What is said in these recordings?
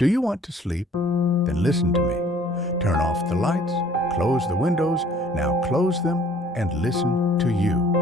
Do you want to sleep? Then listen to me. Turn off the lights, close the windows, now close them and listen to you.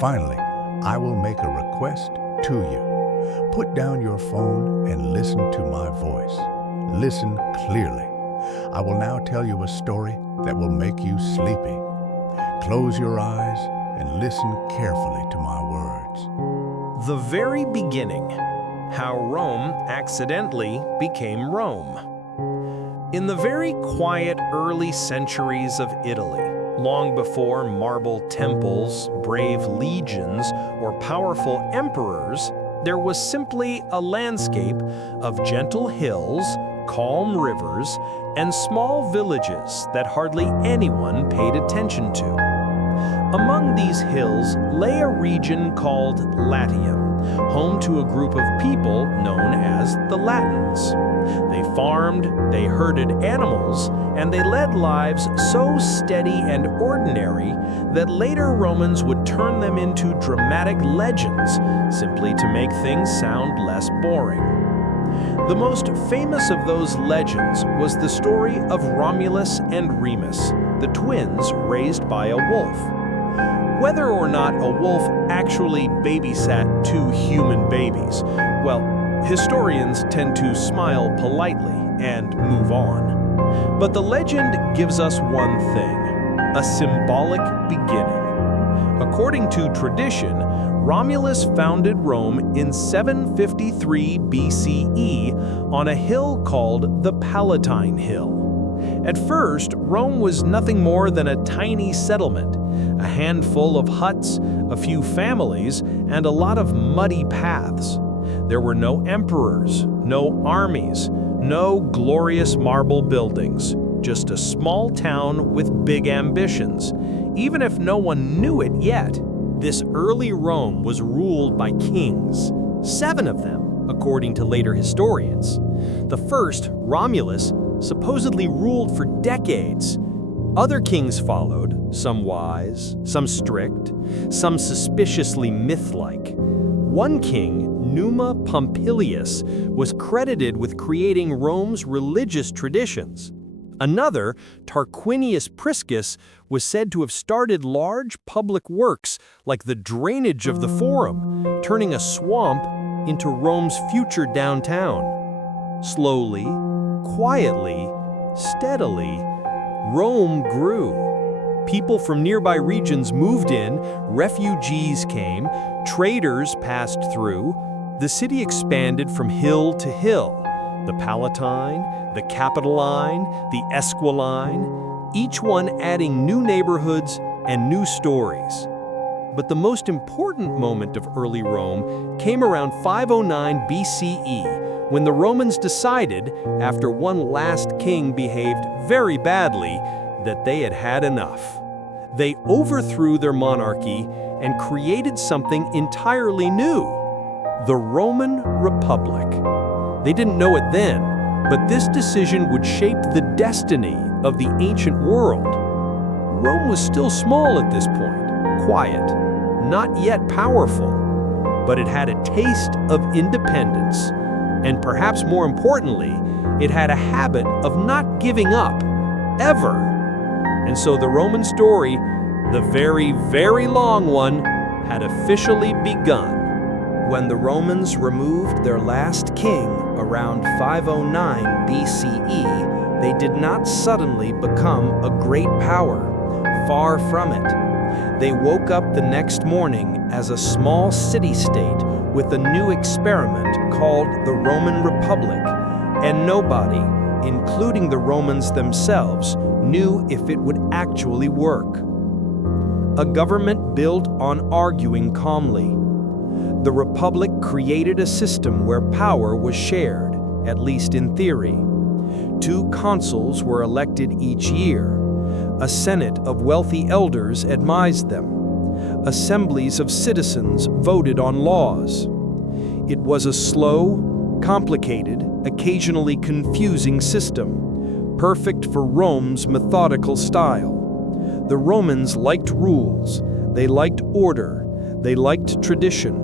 Finally, I will make a request to you. Put down your phone and listen to my voice. Listen clearly. I will now tell you a story that will make you sleepy. Close your eyes and listen carefully to my words. The very beginning. How Rome accidentally became Rome. In the very quiet early centuries of Italy, long before marble temples, brave legions, or powerful emperors, there was simply a landscape of gentle hills, calm rivers, and small villages that hardly anyone paid attention to. Among these hills lay a region called Latium, home to a group of people known as the Latins. They farmed, they herded animals, and they led lives so steady and ordinary that later Romans would turn them into dramatic legends, simply to make things sound less boring. The most famous of those legends was the story of Romulus and Remus, the twins raised by a wolf. Whether or not a wolf actually babysat two human babies, well, historians tend to smile politely and move on. But the legend gives us one thing, a symbolic beginning. According to tradition, Romulus founded Rome in 753 BCE on a hill called the Palatine Hill. At first, Rome was nothing more than a tiny settlement, a handful of huts, a few families, and a lot of muddy paths. There were no emperors, no armies, no glorious marble buildings, just a small town with big ambitions, even if no one knew it yet. This early Rome was ruled by kings, 7 of them, according to later historians. The first, Romulus, supposedly ruled for decades. Other kings followed, some wise, some strict, some suspiciously myth-like. One king, Numa Pompilius, was credited with creating Rome's religious traditions. Another, Tarquinius Priscus, was said to have started large public works like the drainage of the Forum, turning a swamp into Rome's future downtown. Slowly, quietly, steadily, Rome grew. People from nearby regions moved in, refugees came, traders passed through. The city expanded from hill to hill. The Palatine, the Capitoline, the Esquiline, each one adding new neighborhoods and new stories. But the most important moment of early Rome came around 509 BCE, when the Romans decided, after one last king behaved very badly, that they had had enough. They overthrew their monarchy and created something entirely new, the Roman Republic. They didn't know it then, but this decision would shape the destiny of the ancient world. Rome was still small at this point, quiet, not yet powerful, but it had a taste of independence. And perhaps more importantly, it had a habit of not giving up, ever. And so the Roman story, the very, very long one, had officially begun. When the Romans removed their last king around 509 BCE, they did not suddenly become a great power. Far from it. They woke up the next morning as a small city-state with a new experiment called the Roman Republic, and nobody, including the Romans themselves, knew if it would actually work. A government built on arguing calmly. The Republic created a system where power was shared, at least in theory. 2 consuls were elected each year. A senate of wealthy elders advised them. Assemblies of citizens voted on laws. It was a slow, complicated, occasionally confusing system, perfect for Rome's methodical style. The Romans liked rules, they liked order, they liked tradition,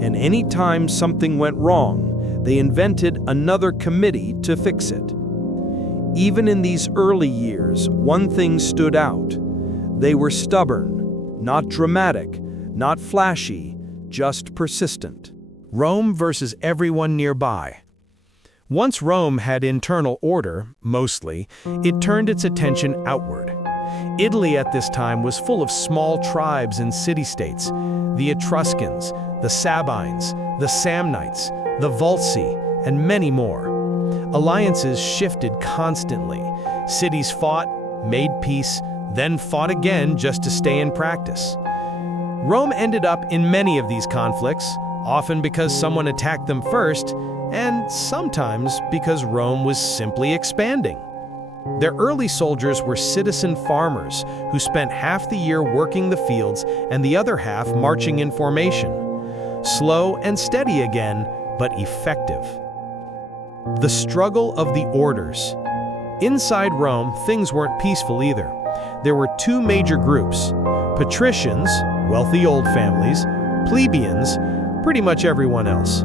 and any time something went wrong, they invented another committee to fix it. Even in these early years, one thing stood out. They were stubborn, not dramatic, not flashy, just persistent. Rome versus everyone nearby. Once Rome had internal order, mostly, it turned its attention outward. Italy at this time was full of small tribes and city-states: the Etruscans, the Sabines, the Samnites, the Volsci, and many more. Alliances shifted constantly. Cities fought, made peace, then fought again just to stay in practice. Rome ended up in many of these conflicts, often because someone attacked them first, and sometimes because Rome was simply expanding. Their early soldiers were citizen farmers who spent half the year working the fields and the other half marching in formation. Slow and steady again, but effective. The struggle of the orders. Inside Rome, things weren't peaceful either. There were two major groups: patricians, wealthy old families; plebeians, pretty much everyone else.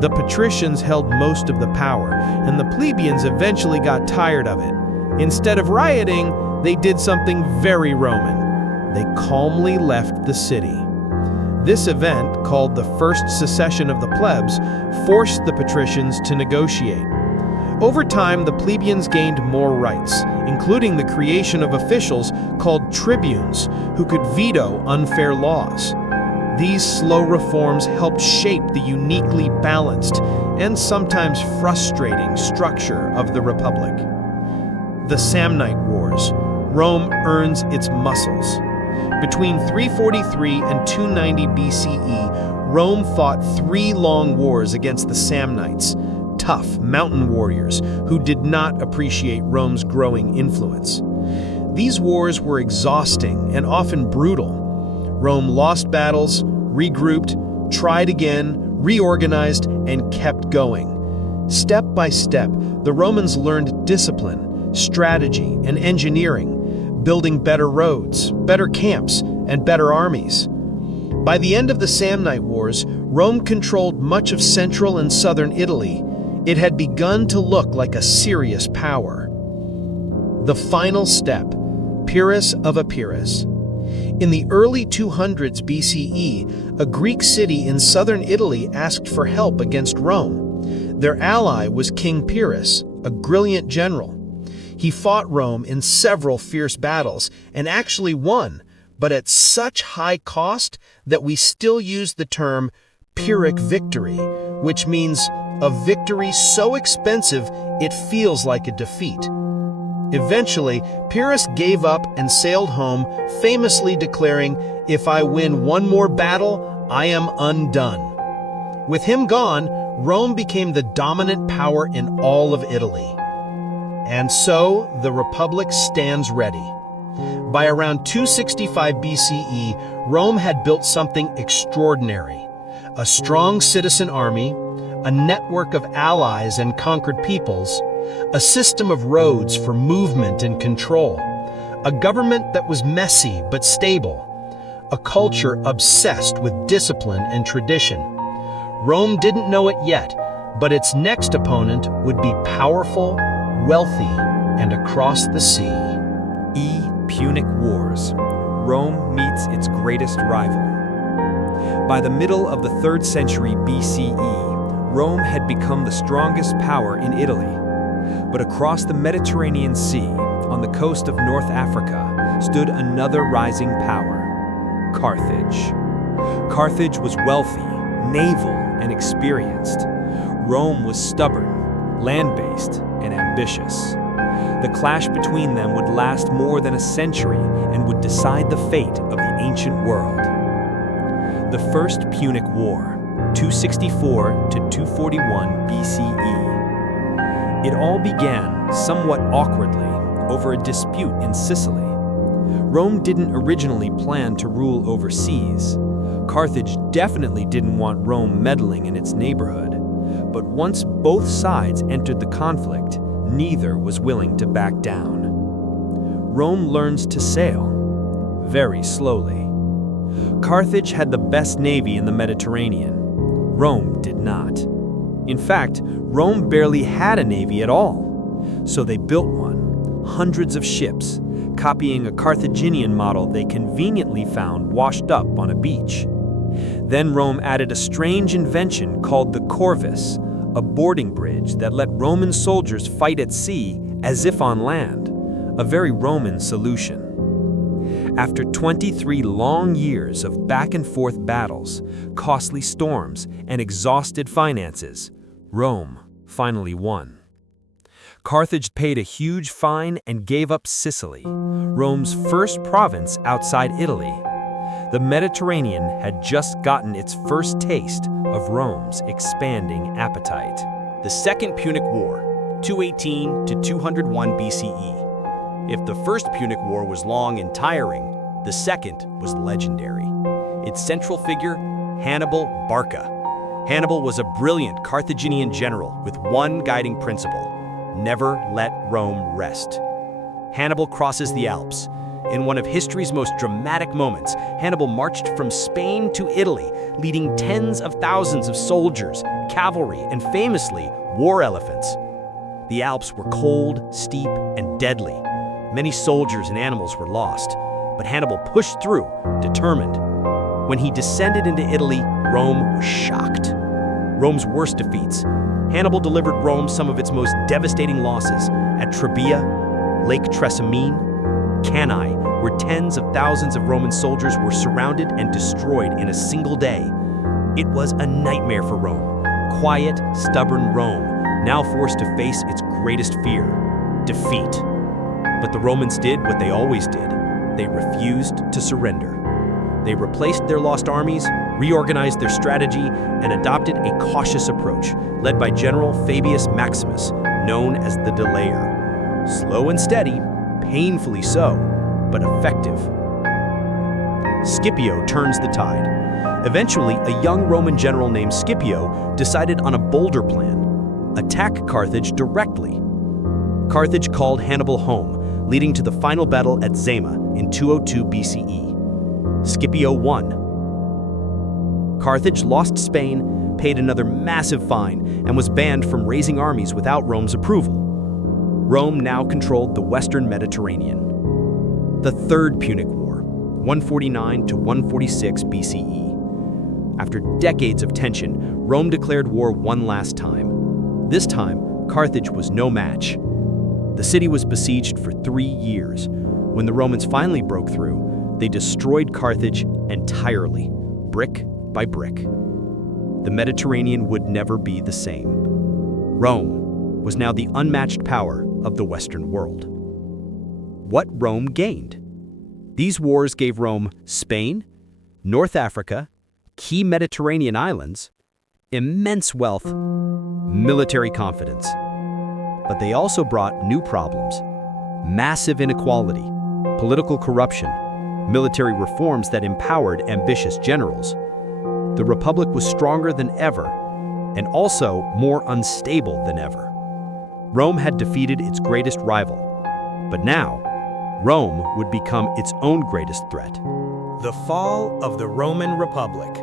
The patricians held most of the power, and the plebeians eventually got tired of it. Instead of rioting, they did something very Roman. They calmly left the city. This event, called the First Secession of the Plebs, forced the patricians to negotiate. Over time, the plebeians gained more rights, including the creation of officials called tribunes, who could veto unfair laws. These slow reforms helped shape the uniquely balanced and sometimes frustrating structure of the Republic. The Samnite Wars. Rome earns its muscles. Between 343 and 290 BCE, Rome fought 3 long wars against the Samnites, tough mountain warriors who did not appreciate Rome's growing influence. These wars were exhausting and often brutal. Rome lost battles, regrouped, tried again, reorganized, and kept going. Step by step, the Romans learned discipline, strategy, and engineering, building better roads, better camps, and better armies. By the end of the Samnite Wars, Rome controlled much of central and southern Italy. It had begun to look like a serious power. The final step, Pyrrhus of Epirus. In the early 200s BCE, a Greek city in southern Italy asked for help against Rome. Their ally was King Pyrrhus, a brilliant general. He fought Rome in several fierce battles and actually won, but at such high cost that we still use the term Pyrrhic victory, which means a victory so expensive it feels like a defeat. Eventually, Pyrrhus gave up and sailed home, famously declaring, "If I win one more battle, I am undone." With him gone, Rome became the dominant power in all of Italy. And so, the Republic stands ready. By around 265 BCE, Rome had built something extraordinary: a strong citizen army, a network of allies and conquered peoples, a system of roads for movement and control, a government that was messy but stable, a culture obsessed with discipline and tradition. Rome didn't know it yet, but its next opponent would be powerful, wealthy, and across the sea. Punic Wars. Rome meets its greatest rival. By the middle of the 3rd century BCE, Rome had become the strongest power in Italy. But across the Mediterranean Sea, on the coast of North Africa, stood another rising power: Carthage. Carthage was wealthy, naval, and experienced. Rome was stubborn, land-based, and ambitious. The clash between them would last more than a century and would decide the fate of the ancient world. The First Punic War, 264 to 241 BCE. It all began, somewhat awkwardly, over a dispute in Sicily. Rome didn't originally plan to rule overseas. Carthage definitely didn't want Rome meddling in its neighborhood. But once both sides entered the conflict, neither was willing to back down. Rome learns to sail, very slowly. Carthage had the best navy in the Mediterranean. Rome did not. In fact, Rome barely had a navy at all. So they built one, hundreds of ships, copying a Carthaginian model they conveniently found washed up on a beach. Then Rome added a strange invention called the corvus, a boarding bridge that let Roman soldiers fight at sea as if on land, a very Roman solution. After 23 long years of back-and-forth battles, costly storms, and exhausted finances, Rome finally won. Carthage paid a huge fine and gave up Sicily, Rome's first province outside Italy. The Mediterranean had just gotten its first taste of Rome's expanding appetite. The Second Punic War, 218 to 201 BCE. If the First Punic War was long and tiring, the second was legendary. Its central figure, Hannibal Barca. Hannibal was a brilliant Carthaginian general with one guiding principle: never let Rome rest. Hannibal crosses the Alps. In one of history's most dramatic moments, Hannibal marched from Spain to Italy, leading tens of thousands of soldiers, cavalry, and famously, war elephants. The Alps were cold, steep, and deadly. Many soldiers and animals were lost, but Hannibal pushed through, determined. When he descended into Italy, Rome was shocked. Rome's worst defeats. Hannibal delivered Rome some of its most devastating losses at Trebia, Lake Trasimene, Cannae, where tens of thousands of Roman soldiers were surrounded and destroyed in a single day. It was a nightmare for Rome. Quiet, stubborn Rome, now forced to face its greatest fear: defeat. But the Romans did what they always did. They refused to surrender. They replaced their lost armies, reorganized their strategy, and adopted a cautious approach, led by General Fabius Maximus, known as the Delayer. Slow and steady, painfully so, but effective. Scipio turns the tide. Eventually, a young Roman general named Scipio decided on a bolder plan: attack Carthage directly. Carthage called Hannibal home, leading to the final battle at Zama in 202 BCE. Scipio won. Carthage lost Spain, paid another massive fine, and was banned from raising armies without Rome's approval. Rome now controlled the western Mediterranean. The Third Punic War, 149 to 146 BCE. After decades of tension, Rome declared war one last time. This time, Carthage was no match. The city was besieged for 3 years. When the Romans finally broke through, they destroyed Carthage entirely, brick by brick. The Mediterranean would never be the same. Rome was now the unmatched power of the Western world. What Rome gained? These wars gave Rome Spain, North Africa, key Mediterranean islands, immense wealth, military confidence. But they also brought new problems: massive inequality, political corruption, military reforms that empowered ambitious generals. The Republic was stronger than ever, and also more unstable than ever. Rome had defeated its greatest rival, but now, Rome would become its own greatest threat. The fall of the Roman Republic.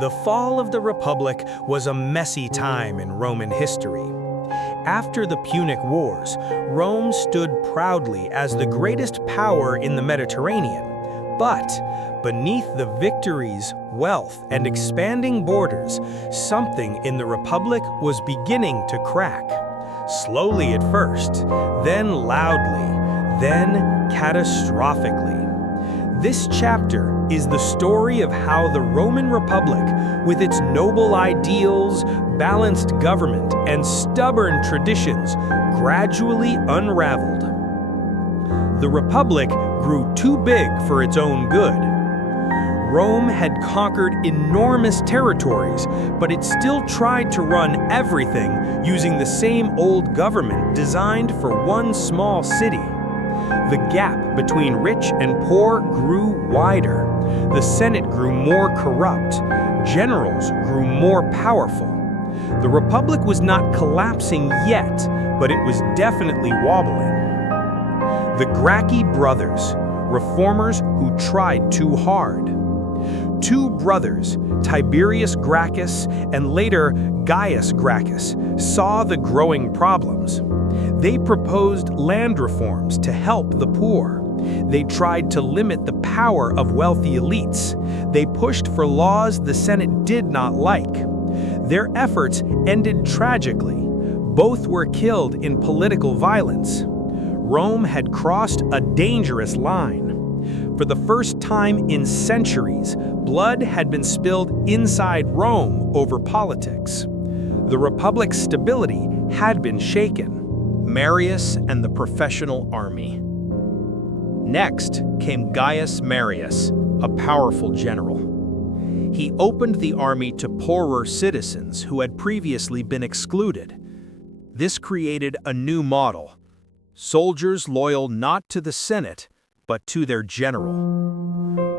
The fall of the Republic was a messy time in Roman history. After the Punic Wars, Rome stood proudly as the greatest power in the Mediterranean. But beneath the victories, wealth, and expanding borders, something in the Republic was beginning to crack. Slowly at first, then loudly, then catastrophically. This chapter is the story of how the Roman Republic, with its noble ideals, balanced government, and stubborn traditions, gradually unraveled. The Republic grew too big for its own good. Rome had conquered enormous territories, but it still tried to run everything using the same old government designed for one small city. The gap between rich and poor grew wider. The Senate grew more corrupt. Generals grew more powerful. The Republic was not collapsing yet, but it was definitely wobbling. The Gracchi brothers, reformers who tried too hard. Two brothers, Tiberius Gracchus and later Gaius Gracchus, saw the growing problems. They proposed land reforms to help the poor. They tried to limit the power of wealthy elites. They pushed for laws the Senate did not like. Their efforts ended tragically. Both were killed in political violence. Rome had crossed a dangerous line. For the first time in centuries, blood had been spilled inside Rome over politics. The Republic's stability had been shaken. Marius and the professional army. Next came Gaius Marius, a powerful general. He opened the army to poorer citizens who had previously been excluded. This created a new model: soldiers loyal not to the Senate, but to their general.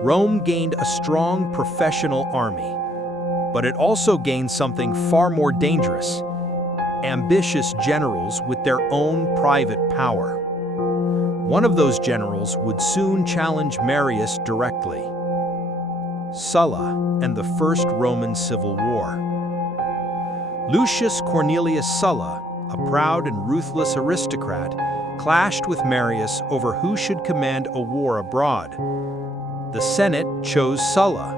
Rome gained a strong professional army, but it also gained something far more dangerous: ambitious generals with their own private power. One of those generals would soon challenge Marius directly: Sulla and the First Roman Civil War. Lucius Cornelius Sulla, a proud and ruthless aristocrat, clashed with Marius over who should command a war abroad. The Senate chose Sulla.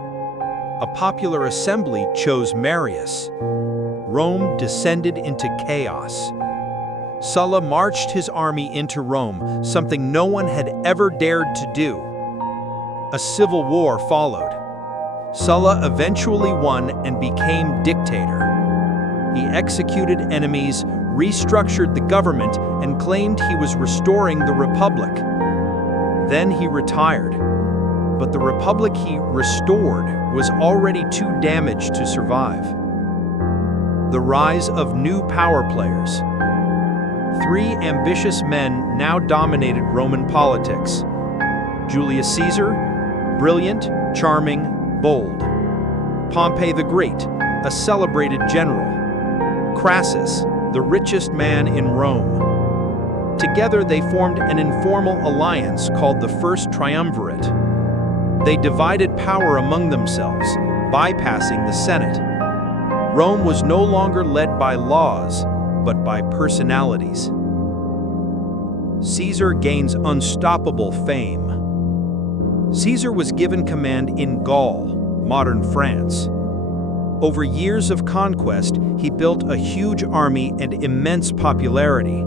A popular assembly chose Marius. Rome descended into chaos. Sulla marched his army into Rome, something no one had ever dared to do. A civil war followed. Sulla eventually won and became dictator. He executed enemies, restructured the government, and claimed he was restoring the Republic. Then he retired. But the Republic he restored was already too damaged to survive. The rise of new power players. Three ambitious men now dominated Roman politics: Julius Caesar, brilliant, charming, bold; Pompey the Great, a celebrated general; Crassus, the richest man in Rome. Together they formed an informal alliance called the First Triumvirate. They divided power among themselves, bypassing the Senate. Rome was no longer led by laws, but by personalities. Caesar gains unstoppable fame. Caesar was given command in Gaul, modern France. Over years of conquest, he built a huge army and immense popularity.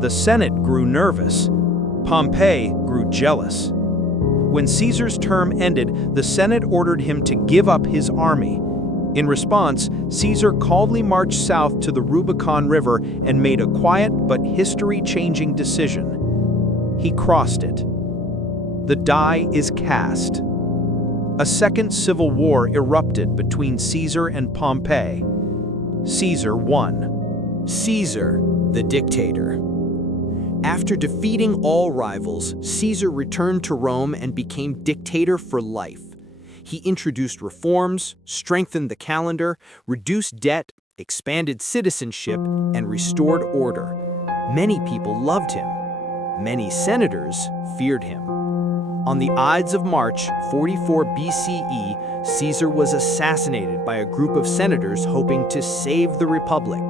The Senate grew nervous. Pompey grew jealous. When Caesar's term ended, the Senate ordered him to give up his army. In response, Caesar calmly marched south to the Rubicon River and made a quiet but history-changing decision. He crossed it. The die is cast. A second civil war erupted between Caesar and Pompey. Caesar won. Caesar, the dictator. After defeating all rivals, Caesar returned to Rome and became dictator for life. He introduced reforms, strengthened the calendar, reduced debt, expanded citizenship, and restored order. Many people loved him. Many senators feared him. On the Ides of March 44 BCE, Caesar was assassinated by a group of senators hoping to save the Republic.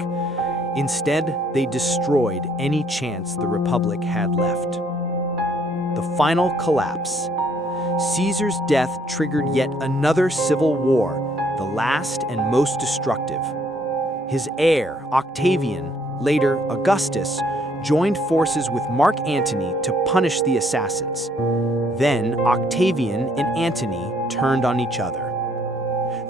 Instead, they destroyed any chance the Republic had left. The final collapse. Caesar's death triggered yet another civil war, the last and most destructive. His heir, Octavian, later Augustus, joined forces with Mark Antony to punish the assassins. Then Octavian and Antony turned on each other.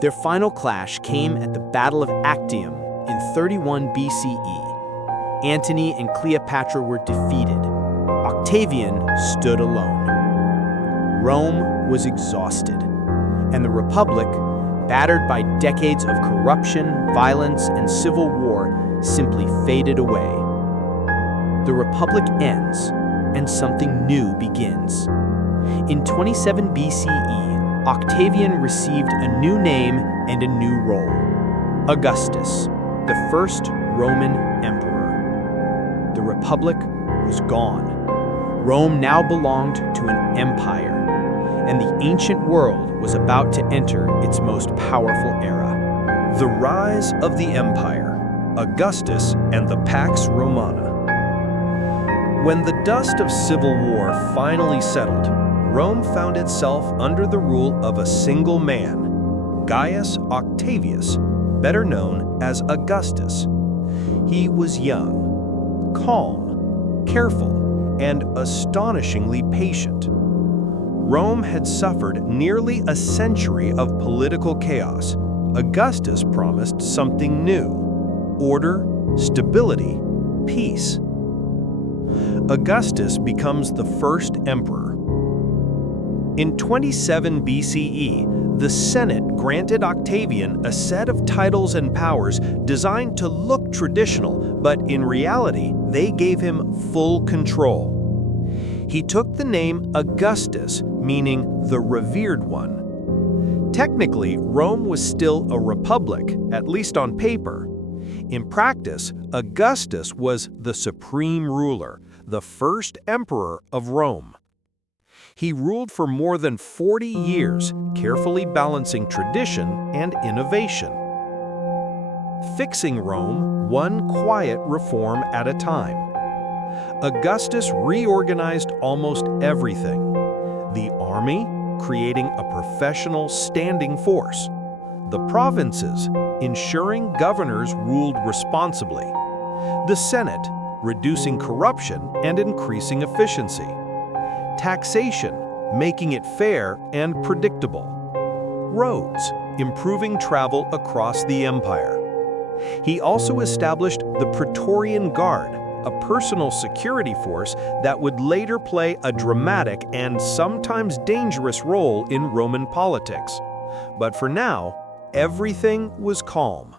Their final clash came at the Battle of Actium in 31 BCE. Antony and Cleopatra were defeated. Octavian stood alone. Rome was exhausted, and the Republic, battered by decades of corruption, violence, and civil war, simply faded away. The Republic ends, and something new begins. In 27 BCE, Octavian received a new name and a new role: Augustus, the first Roman emperor. The Republic was gone. Rome now belonged to an empire. and the ancient world was about to enter its most powerful era. The rise of the empire, Augustus and the Pax Romana. When the dust of civil war finally settled, Rome found itself under the rule of a single man, Gaius Octavius, better known as Augustus. He was young, calm, careful, and astonishingly patient. Rome had suffered nearly a century of political chaos. Augustus promised something new: order, stability, peace. Augustus becomes the first emperor. In 27 BCE, the Senate granted Octavian a set of titles and powers designed to look traditional, but in reality, they gave him full control. He took the name Augustus, meaning the revered one. Technically, Rome was still a republic, at least on paper. In practice, Augustus was the supreme ruler, the first emperor of Rome. He ruled for more than 40 years, carefully balancing tradition and innovation. Fixing Rome one quiet reform at a time. Augustus reorganized almost everything. The army, creating a professional standing force. The provinces, ensuring governors ruled responsibly. The Senate, reducing corruption and increasing efficiency. Taxation, making it fair and predictable. Roads, improving travel across the empire. He also established the Praetorian Guard, a personal security force that would later play a dramatic and sometimes dangerous role in Roman politics. But for now, everything was calm.